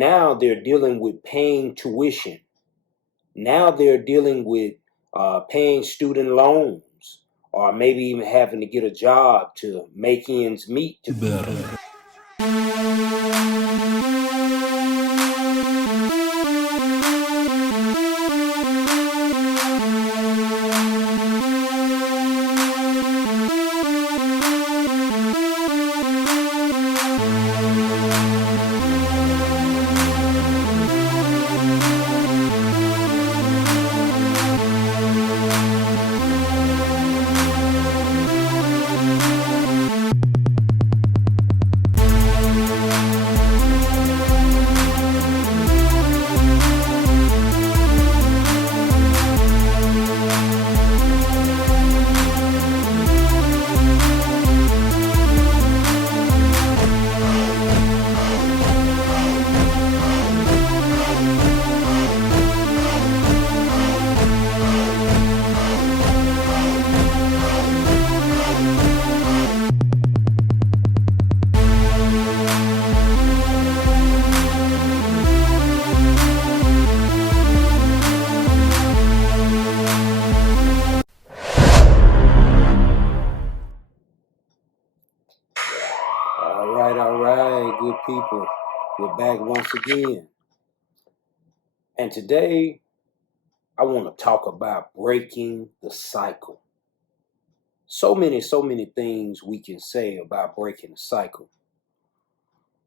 now they're dealing with paying tuition. Now they're dealing with paying student loans, or maybe even having to get a job to make ends meet. All right, good people. We're back once again. And today, I want to talk about breaking the cycle. So many things we can say about breaking the cycle.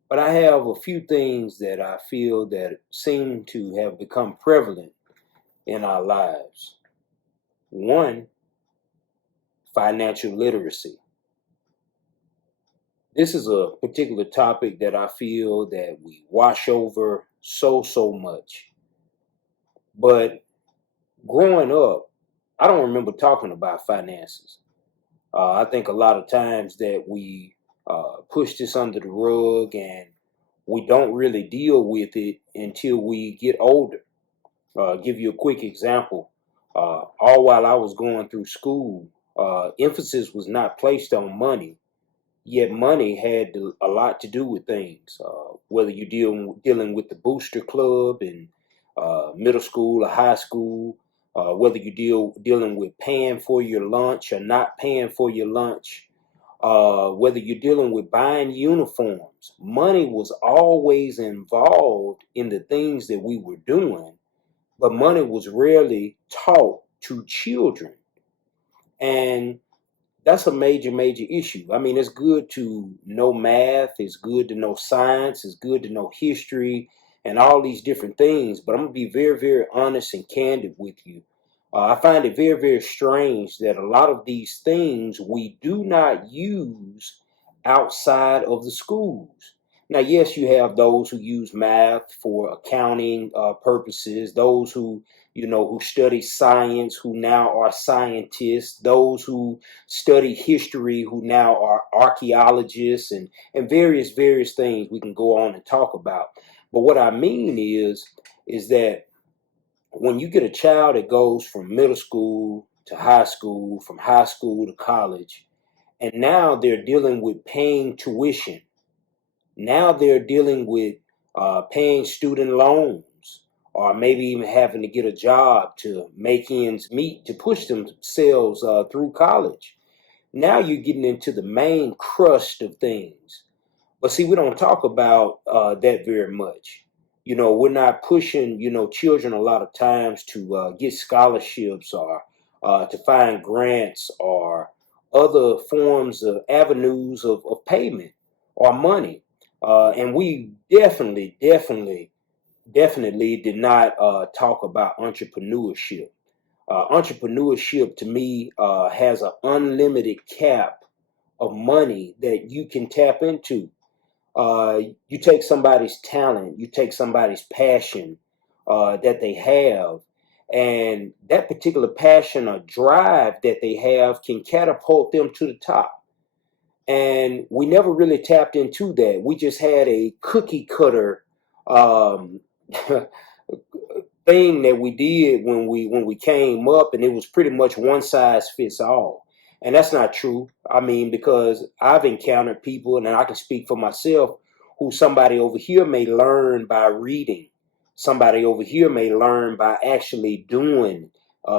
But I have a few things that I feel that seem to have become prevalent in our lives. One, financial literacy. This is a particular topic that I feel that we wash over so much. But growing up, I don't remember talking about finances. I think a lot of times that we push this under the rug and we don't really deal with it until we get older. Give you a quick example. All while I was going through school, emphasis was not placed on money. Yet money had a lot to do with things, whether you're dealing with the booster club in middle school or high school, whether you're dealing with paying for your lunch or not paying for your lunch, whether you're dealing with buying uniforms. Money was always involved in the things that we were doing, but money was rarely taught to children. And that's a major issue. I mean, it's good to know math, it's good to know science, it's good to know history and all these different things, but I'm going to be very honest and candid with you. I find it very strange that a lot of these things we do not use outside of the schools. Now, yes, you have those who use math for accounting purposes, those who study science, who now are scientists, those who study history, who now are archaeologists, and various things we can go on and talk about. But what I mean is that when you get a child that goes from middle school to high school, from high school to college, and now they're dealing with paying tuition, now they're dealing with paying student loans, or maybe even having to get a job to make ends meet, to push themselves through college. Now you're getting into the main crust of things. But see, we don't talk about that very much. We're not pushing, children a lot of times to get scholarships or to find grants or other forms of avenues of payment or money. And we definitely did not talk about entrepreneurship. Entrepreneurship to me has an unlimited cap of money that you can tap into. You take somebody's talent, you take somebody's passion that they have, and that particular passion or drive that they have can catapult them to the top. And we never really tapped into that. We just had a cookie cutter thing that we did when we came up, and it was pretty much one size fits all. And that's not true. I mean, because I've encountered people, and I can speak for myself, who somebody over here may learn by reading. Somebody over here may learn by actually doing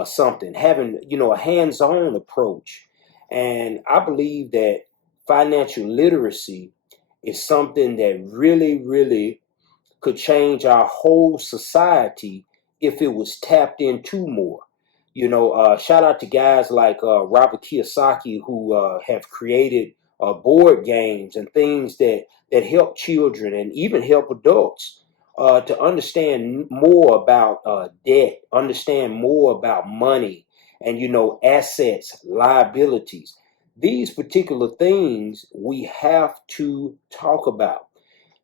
something, having, a hands-on approach. And I believe that financial literacy is something that really, really could change our whole society if it was tapped into more. Shout out to guys like Robert Kiyosaki, who have created board games and things that help children and even help adults to understand more about debt, understand more about money, and assets, liabilities. These particular things we have to talk about.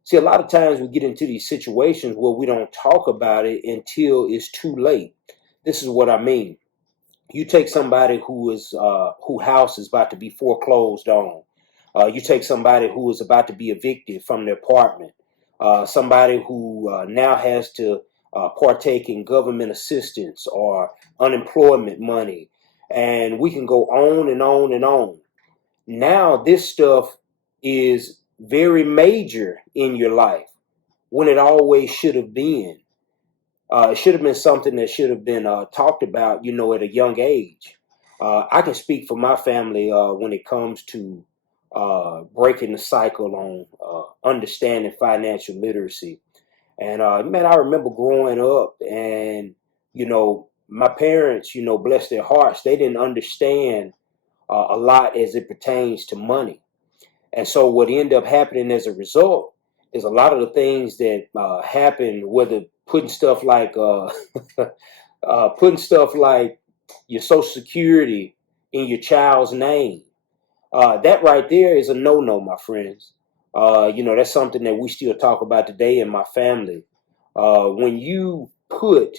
See, a lot of times we get into these situations where we don't talk about it until it's too late. This is what I mean. You take somebody whose house is about to be foreclosed on. You take somebody who is about to be evicted from their apartment. Somebody who now has to partake in government assistance or unemployment money. And we can go on and on and on. Now this stuff is very major in your life when it always should have been. It should have been something that should have been talked about, at a young age. I can speak for my family when it comes to breaking the cycle on understanding financial literacy. And man, I remember growing up and, my parents, bless their hearts, they didn't understand a lot as it pertains to money. And so what ended up happening as a result is a lot of the things that happen, whether putting stuff like your Social Security in your child's name, that right there is a no-no, my friends. That's something that we still talk about today in my family. When you put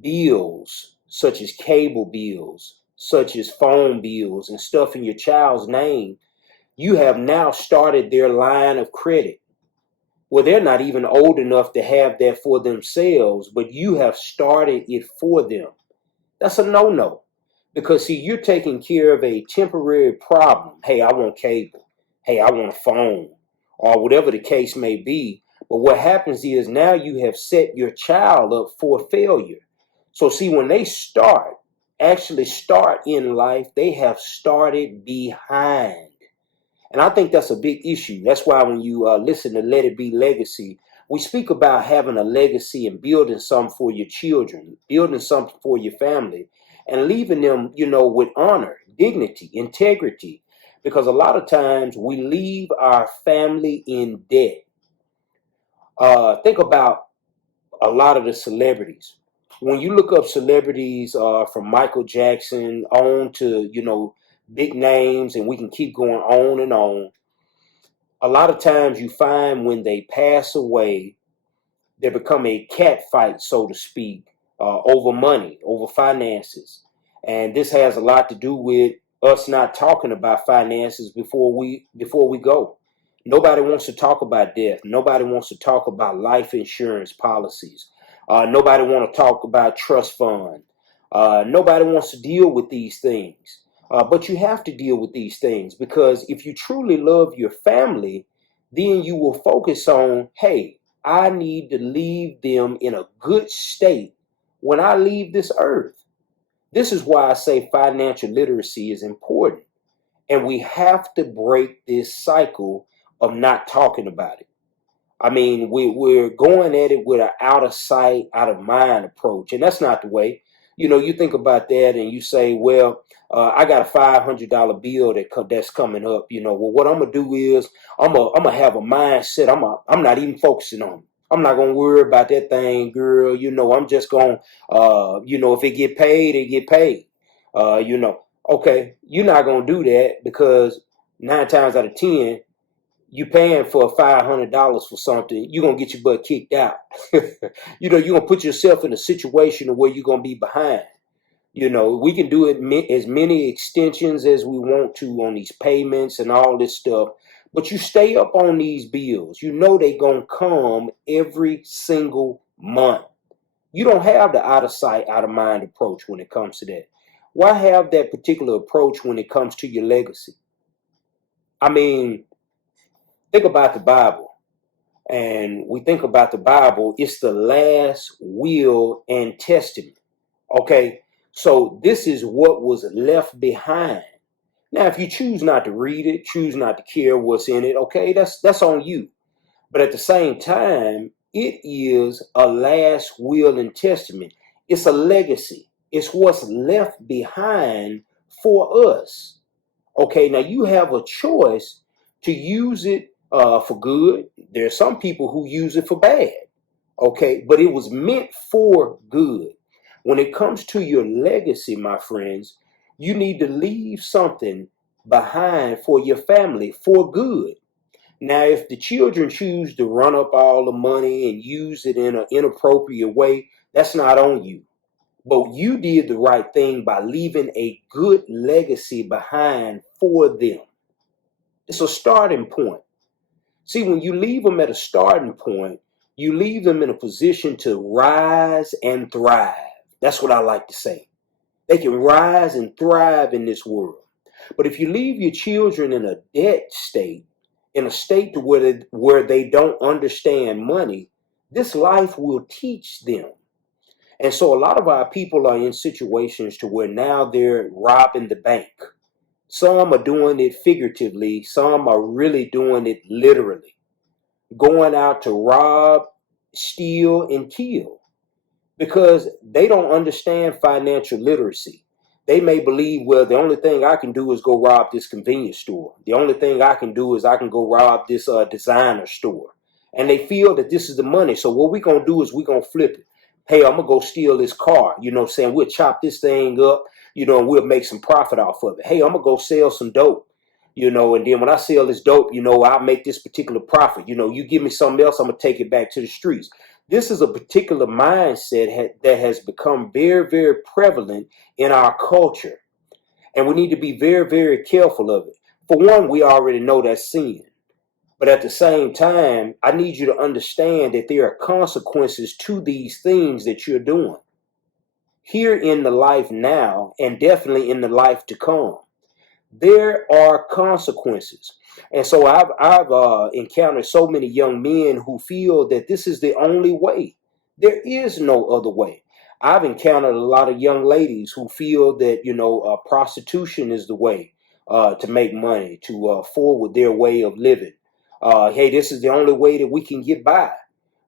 bills such as cable bills, such as phone bills and stuff in your child's name, you have now started their line of credit. Well, they're not even old enough to have that for themselves, but you have started it for them. That's a no-no. Because, see, you're taking care of a temporary problem. Hey, I want cable. Hey, I want a phone. Or whatever the case may be. But what happens is now you have set your child up for failure. So, see, when they actually start in life, they have started behind. And I think that's a big issue. That's why when you listen to Let It Be Legacy, we speak about having a legacy and building something for your children, building something for your family, and leaving them, with honor, dignity, integrity. Because a lot of times we leave our family in debt. Think about a lot of the celebrities. When you look up celebrities from Michael Jackson on to, big names, and we can keep going on and on. A lot of times you find when they pass away, there become a cat fight, so to speak, over money, over finances. And this has a lot to do with us not talking about finances before we go. Nobody wants to talk about death. Nobody wants to talk about life insurance policies. Nobody wants to talk about trust fund. Nobody wants to deal with these things. But you have to deal with these things because if you truly love your family, then you will focus on, hey, I need to leave them in a good state when I leave this earth. This is why I say financial literacy is important. And we have to break this cycle of not talking about it. I mean, we're going at it with an out of sight, out of mind approach. And that's not the way. You think about that and you say, well, I got a $500 bill that's coming up. Well, what I'm going to do is I'm going to have a mindset. I'm not even focusing on it. I'm not going to worry about that thing, girl. I'm just going to, if it get paid, it get paid. Okay, you're not going to do that because 9 times out of 10, you paying for $500 for something, you're going to get your butt kicked out. You're going to put yourself in a situation where you're going to be behind. We can do it as many extensions as we want to on these payments and all this stuff. But you stay up on these bills. They're going to come every single month. You don't have the out of sight, out of mind approach when it comes to that. Why have that particular approach when it comes to your legacy? I mean, think about the Bible. and we think about the Bible, it's the last will and testament. Okay, so this is what was left behind. Now, if you choose not to read it, choose not to care what's in it, okay, that's on you. But at the same time, it is a last will and testament. It's a legacy. It's what's left behind for us. Okay, now you have a choice to use it for good. There are some people who use it for bad. Okay, but it was meant for good. When it comes to your legacy, my friends, you need to leave something behind for your family for good. Now, if the children choose to run up all the money and use it in an inappropriate way, that's not on you. But you did the right thing by leaving a good legacy behind for them. It's a starting point. See, when you leave them at a starting point, you leave them in a position to rise and thrive. That's what I like to say. They can rise and thrive in this world. But if you leave your children in a debt state, in a state to where they don't understand money, this life will teach them. And so a lot of our people are in situations to where now they're robbing the bank. Some are doing it figuratively. Some are really doing it literally. Going out to rob, steal, and kill because they don't understand financial literacy. They may believe, well, the only thing I can do is go rob this convenience store. The only thing I can do is I can go rob this designer store. And they feel that this is the money. So what we're going to do is we're going to flip it. Hey, I'm going to go steal this car. You know what I'm saying? We'll chop this thing up, and we'll make some profit off of it. Hey, I'm going to go sell some dope. And then when I sell this dope, I'll make this particular profit. You give me something else, I'm going to take it back to the streets. This is a particular mindset that has become very, very prevalent in our culture. And we need to be very, very careful of it. For one, we already know that's sin. But at the same time, I need you to understand that there are consequences to these things that you're doing. Here in the life now, and definitely in the life to come, there are consequences. And so I've encountered so many young men who feel that this is the only way. There is no other way. I've encountered a lot of young ladies who feel that, prostitution is the way to make money, to forward their way of living. Hey, this is the only way that we can get by,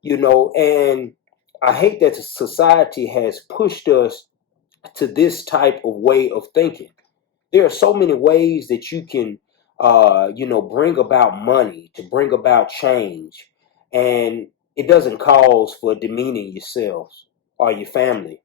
and I hate that society has pushed us to this type of way of thinking. There are so many ways that you can, bring about money, to bring about change. And it doesn't cause for demeaning yourselves or your family.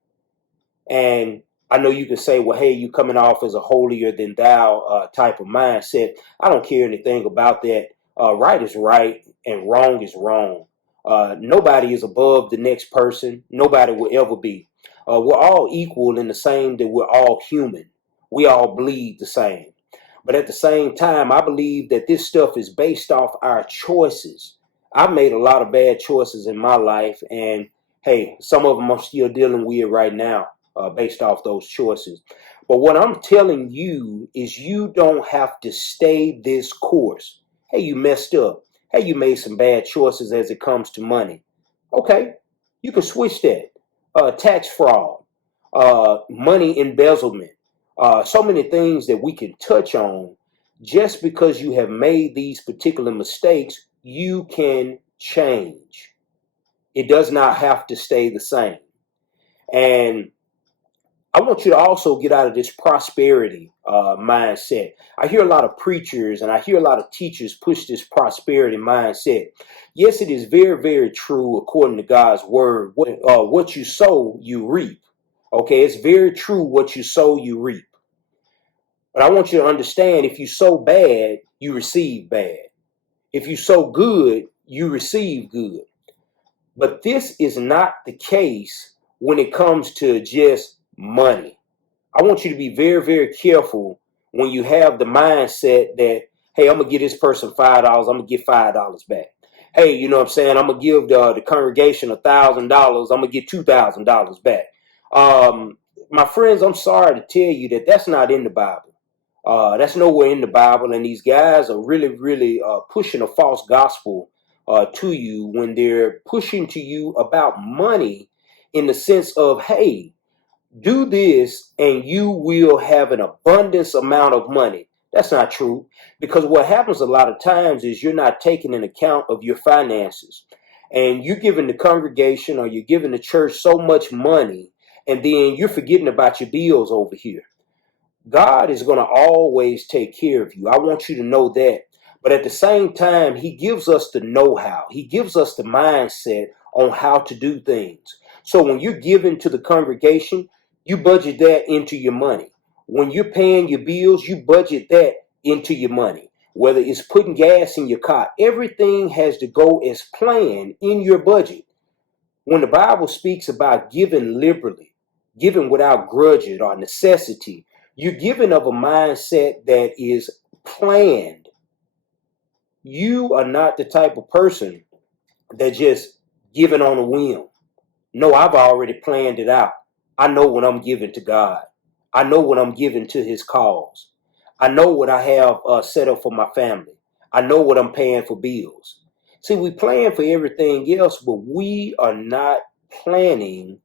And I know you can say, well, hey, you coming off as a holier than thou type of mindset. I don't care anything about that. Right is right and wrong is wrong. Nobody is above the next person. Nobody will ever be. We're all equal in the same that we're all human. We all bleed the same. But at the same time, I believe that this stuff is based off our choices. I've made a lot of bad choices in my life, and hey, some of them I'm still dealing with right now based off those choices. But what I'm telling you is you don't have to stay this course. Hey, you messed up. Hey, you made some bad choices as it comes to money. Okay, you can switch that. Tax fraud, money embezzlement, so many things that we can touch on. Just because you have made these particular mistakes, you can change. It does not have to stay the same. And I want you to also get out of this prosperity mindset. I hear a lot of preachers and I hear a lot of teachers push this prosperity mindset. Yes, it is very, very true according to God's word. What you sow, you reap. Okay, it's very true. What you sow, you reap. But I want you to understand, if you sow bad, you receive bad. If you sow good, you receive good. But this is not the case when it comes to just money. I want you to be very, very careful when you have the mindset that, hey, I'm going to give this person $5, I'm going to get $5 back. Hey, you know what I'm saying? I'm going to give the congregation $1,000, I'm going to get $2,000 back. My friends, I'm sorry to tell you that that's not in the Bible. That's nowhere in the Bible, and these guys are really, really pushing a false gospel to you when they're pushing to you about money in the sense of, hey, do this and you will have an abundance amount of money. That's not true, because what happens a lot of times is you're not taking an account of your finances, and you're giving the congregation or you're giving the church so much money, and then you're forgetting about your bills over here. God is going to always take care of you. I want you to know that. But at the same time, he gives us the know-how. He gives us the mindset on how to do things. So when you're giving to the congregation, you budget that into your money. When you're paying your bills, you budget that into your money. Whether it's putting gas in your car, everything has to go as planned in your budget. When the Bible speaks about giving liberally, giving without grudge or necessity, you're giving of a mindset that is planned. You are not the type of person that just giving on a whim. No, I've already planned it out. I know what I'm giving to God. I know what I'm giving to his cause. I know what I have set up for my family. I know what I'm paying for bills. See, we plan for everything else, but we are not planning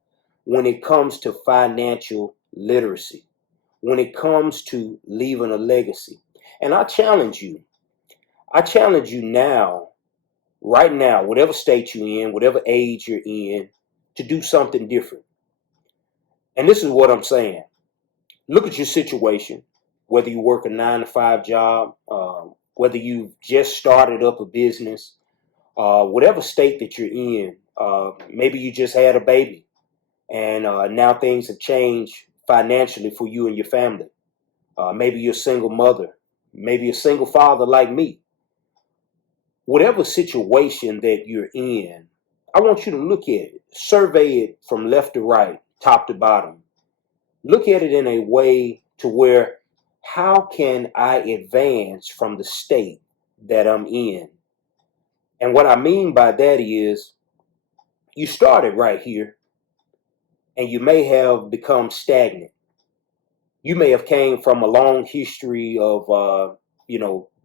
when it comes to financial literacy, when it comes to leaving a legacy. And I challenge you now, right now, whatever state you're in, whatever age you're in, to do something different. And this is what I'm saying. Look at your situation, whether you work a 9-to-5 job, whether you've just started up a business, whatever state that you're in. Maybe you just had a baby, and now things have changed financially for you and your family. Maybe you're a single mother, maybe a single father like me. Whatever situation that you're in, I want you to look at it, survey it from left to right, top to bottom. Look at it in a way to where, how can I advance from the state that I'm in? And what I mean by that is, you started right here and you may have become stagnant. You may have came from a long history of,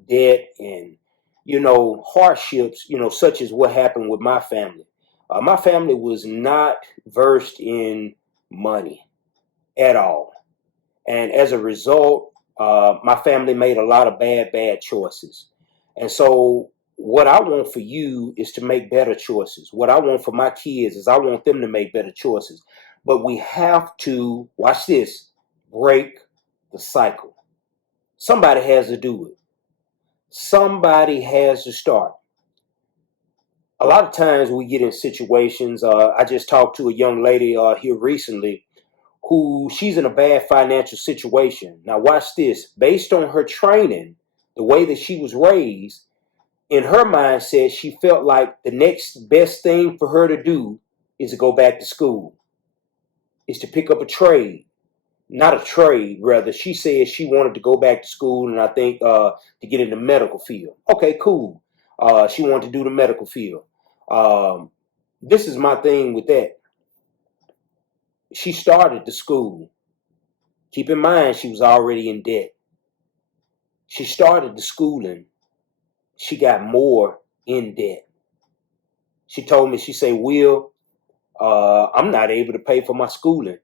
debt and, hardships, such as what happened with my family. My family was not versed in money at all. And as a result, my family made a lot of bad choices. And so what I want for you is to make better choices. What I want for my kids is I want them to make better choices. But we have to, watch this, break the cycle. Somebody has to do it. Somebody has to start. A lot of times we get in situations, I just talked to a young lady here recently who, she's in a bad financial situation. Now watch this. Based on her training, the way that she was raised, in her mindset, she felt like the next best thing for her to do is to go back to school, is to pick up a trade. Not a trade, rather. She said she wanted to go back to school, and I think to get in the medical field. Okay, cool. She wanted to do the medical field. This is my thing with that. She started the school. Keep in mind, she was already in debt. She started the schooling. She got more in debt. She told me, she said, Will, I'm not able to pay for my schooling.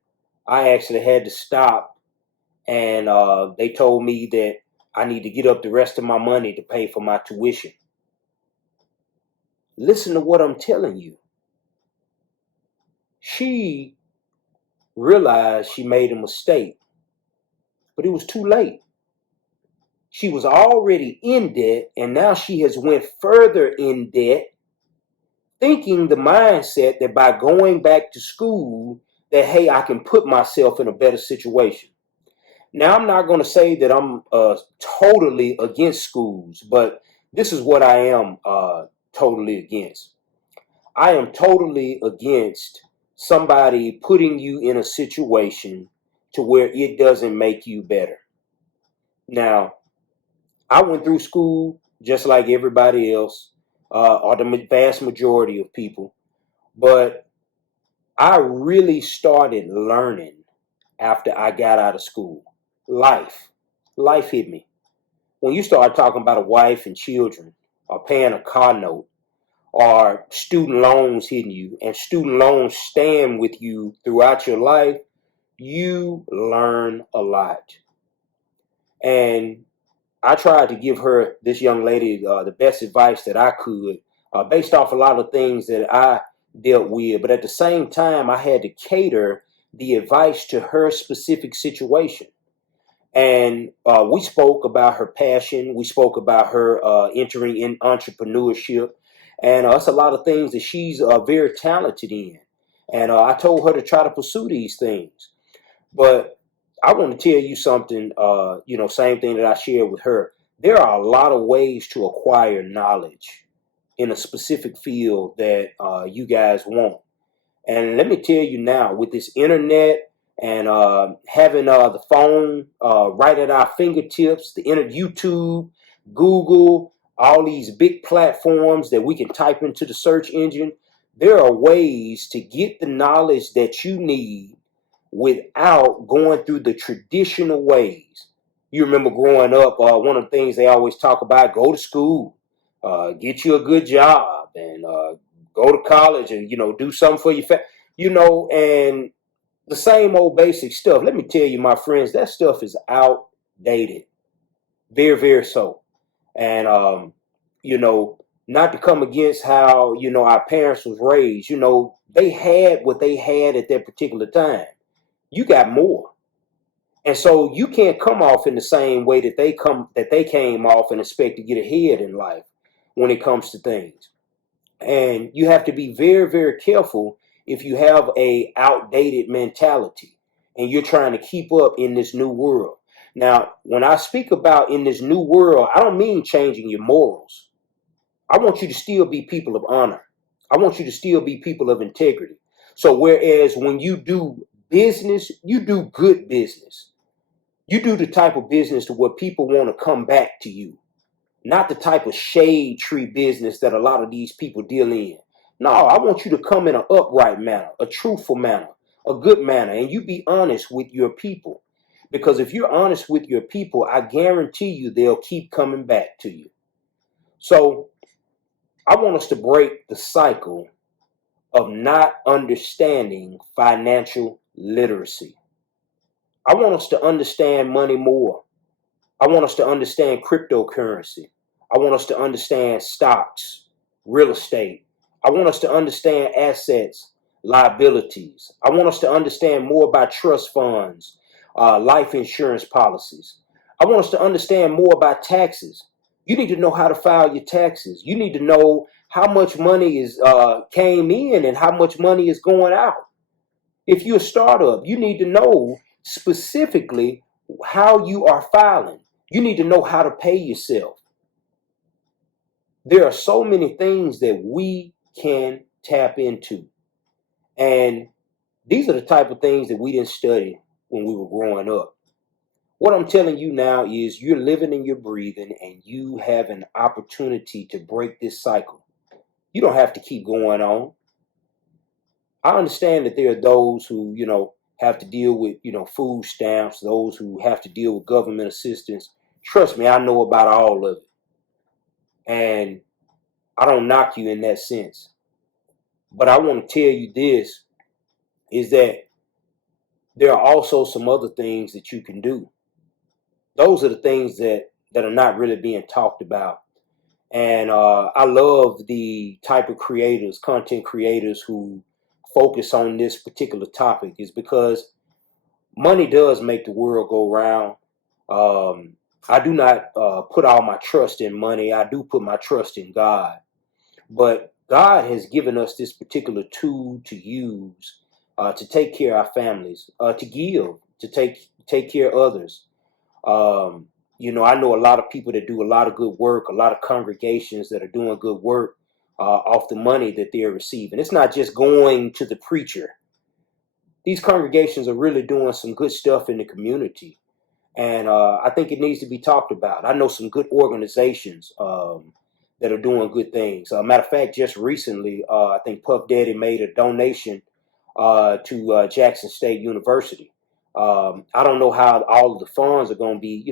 I actually had to stop, and they told me that I need to get up the rest of my money to pay for my tuition. Listen to what I'm telling you. She realized she made a mistake, but it was too late. She was already in debt, and now she has went further in debt, thinking the mindset that by going back to school, that, hey, I can put myself in a better situation. Now, I'm not going to say that I'm totally against schools, but this is what I am totally against. I am totally against somebody putting you in a situation to where it doesn't make you better. Now, I went through school just like everybody else, or the vast majority of people, but I really started learning after I got out of school. Life hit me. When you start talking about a wife and children, or paying a car note, or student loans hitting you, and student loans stand with you throughout your life, you learn a lot. And I tried to give her, this young lady, the best advice that I could, based off a lot of things that I dealt with. But at the same time, I had to cater the advice to her specific situation. And we spoke about her passion. We spoke about her entering in entrepreneurship. And it's a lot of things that she's very talented in. And I told her to try to pursue these things. But I want to tell you something, same thing that I shared with her. There are a lot of ways to acquire knowledge in a specific field that you guys want. And let me tell you now, with this internet and having the phone right at our fingertips, the YouTube, Google, all these big platforms that we can type into the search engine, there are ways to get the knowledge that you need without going through the traditional ways. You remember growing up, one of the things they always talk about, go to school, get you a good job, and go to college and, do something for your family, and the same old basic stuff. Let me tell you, my friends, that stuff is outdated. Very, very so. And, not to come against how, our parents was raised, they had what they had at that particular time. You got more. And so you can't come off in the same way that they came off and expect to get ahead in life when it comes to things. And you have to be very, very careful if you have a outdated mentality and you're trying to keep up in this new world. Now, when I speak about in this new world, I don't mean changing your morals. I want you to still be people of honor. I want you to still be people of integrity. So whereas when you do business, you do good business. You do the type of business to where people want to come back to you. Not the type of shade tree business that a lot of these people deal in. No, I want you to come in an upright manner, a truthful manner, a good manner, and you be honest with your people. Because if you're honest with your people, I guarantee you they'll keep coming back to you. So I want us to break the cycle of not understanding financial literacy. I want us to understand money more. I want us to understand cryptocurrency. I want us to understand stocks, real estate. I want us to understand assets, liabilities. I want us to understand more about trust funds, life insurance policies. I want us to understand more about taxes. You need to know how to file your taxes. You need to know how much money is came in and how much money is going out. If you're a startup, you need to know specifically how you are filing. You need to know how to pay yourself. There are so many things that we can tap into. And these are the type of things that we didn't study when we were growing up. What I'm telling you now is you're living and you're breathing and you have an opportunity to break this cycle. You don't have to keep going on. I understand that there are those who, have to deal with, food stamps, those who have to deal with government assistance. Trust me, I know about all of it. And I don't knock you in that sense. But I want to tell you this, is that there are also some other things that you can do. Those are the things that are not really being talked about. And I love the type of creators, content creators who focus on this particular topic, is because money does make the world go round. I do not put all my trust in money. I do put my trust in God. But God has given us this particular tool to use to take care of our families, to give, to take care of others. I know a lot of people that do a lot of good work, a lot of congregations that are doing good work off the money that they're receiving. It's not just going to the preacher. These congregations are really doing some good stuff in the community. And I think it needs to be talked about. I know some good organizations that are doing good things. Matter of fact, just recently, I think Puff Daddy made a donation to Jackson State University. I don't know how all of the funds are going to be,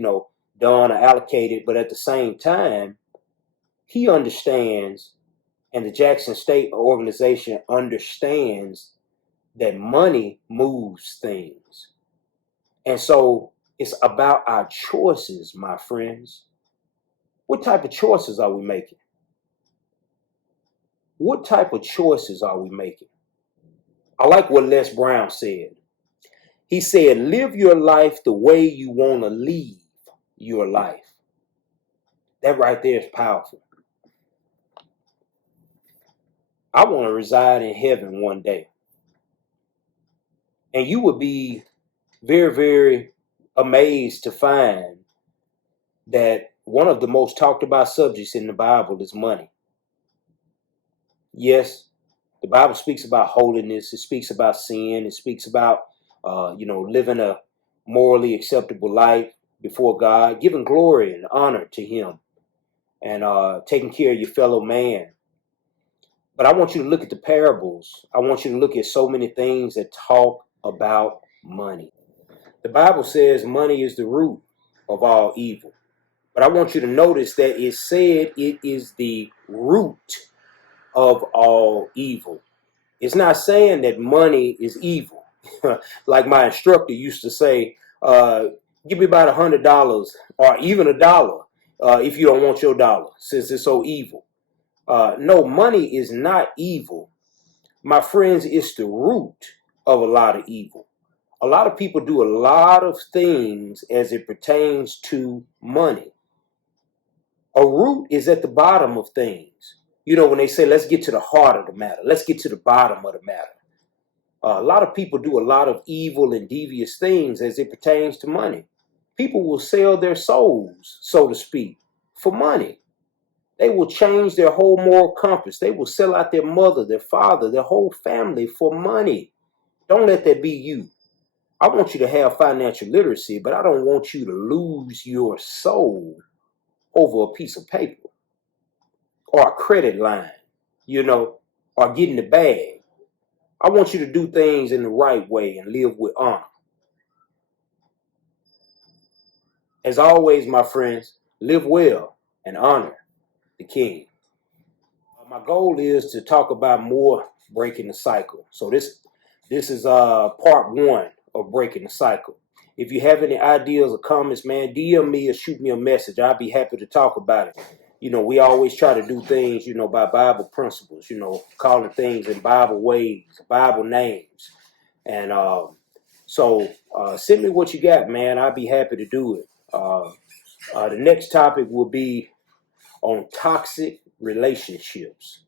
done or allocated, but at the same time, he understands And the Jackson State organization understands that money moves things. And so it's about our choices, my friends. What type of choices are we making? What type of choices are we making? I like what Les Brown said. He said, live your life the way you want to leave your life. That right there is powerful. I want to reside in heaven one day. And you would be very, very amazed to find that one of the most talked about subjects in the Bible is money. Yes, the Bible speaks about holiness. It speaks about sin. It speaks about, living a morally acceptable life before God, giving glory and honor to Him, and taking care of your fellow man. But I want you to look at the parables. I want you to look at so many things that talk about money. The Bible says money is the root of all evil. But I want you to notice that it said it is the root of all evil. It's not saying that money is evil. Like my instructor used to say, give me about $100 or even $1 if you don't want your dollar, since it's so evil. No, money is not evil. My friends, it's the root of a lot of evil. A lot of people do a lot of things as it pertains to money. A root is at the bottom of things. You know, when they say, let's get to the heart of the matter, let's get to the bottom of the matter. A lot of people do a lot of evil and devious things as it pertains to money. People will sell their souls, so to speak, for money. They will change their whole moral compass. They will sell out their mother, their father, their whole family for money. Don't let that be you. I want you to have financial literacy, but I don't want you to lose your soul over a piece of paper or a credit line, or getting the bag. I want you to do things in the right way and live with honor. As always, my friends, live well and honor the King. My goal is to talk about more breaking the cycle. So this is part 1 of breaking the cycle. If you have any ideas or comments, man, DM me or shoot me a message. I'll be happy to talk about it. We always try to do things, by Bible principles, calling things in Bible ways, Bible names. And so send me what you got, man. I'll be happy to do it. The next topic will be on toxic relationships.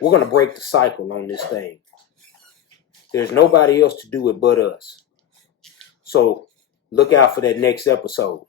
We're going to break the cycle on this thing. There's nobody else to do it but us. So look out for that next episode.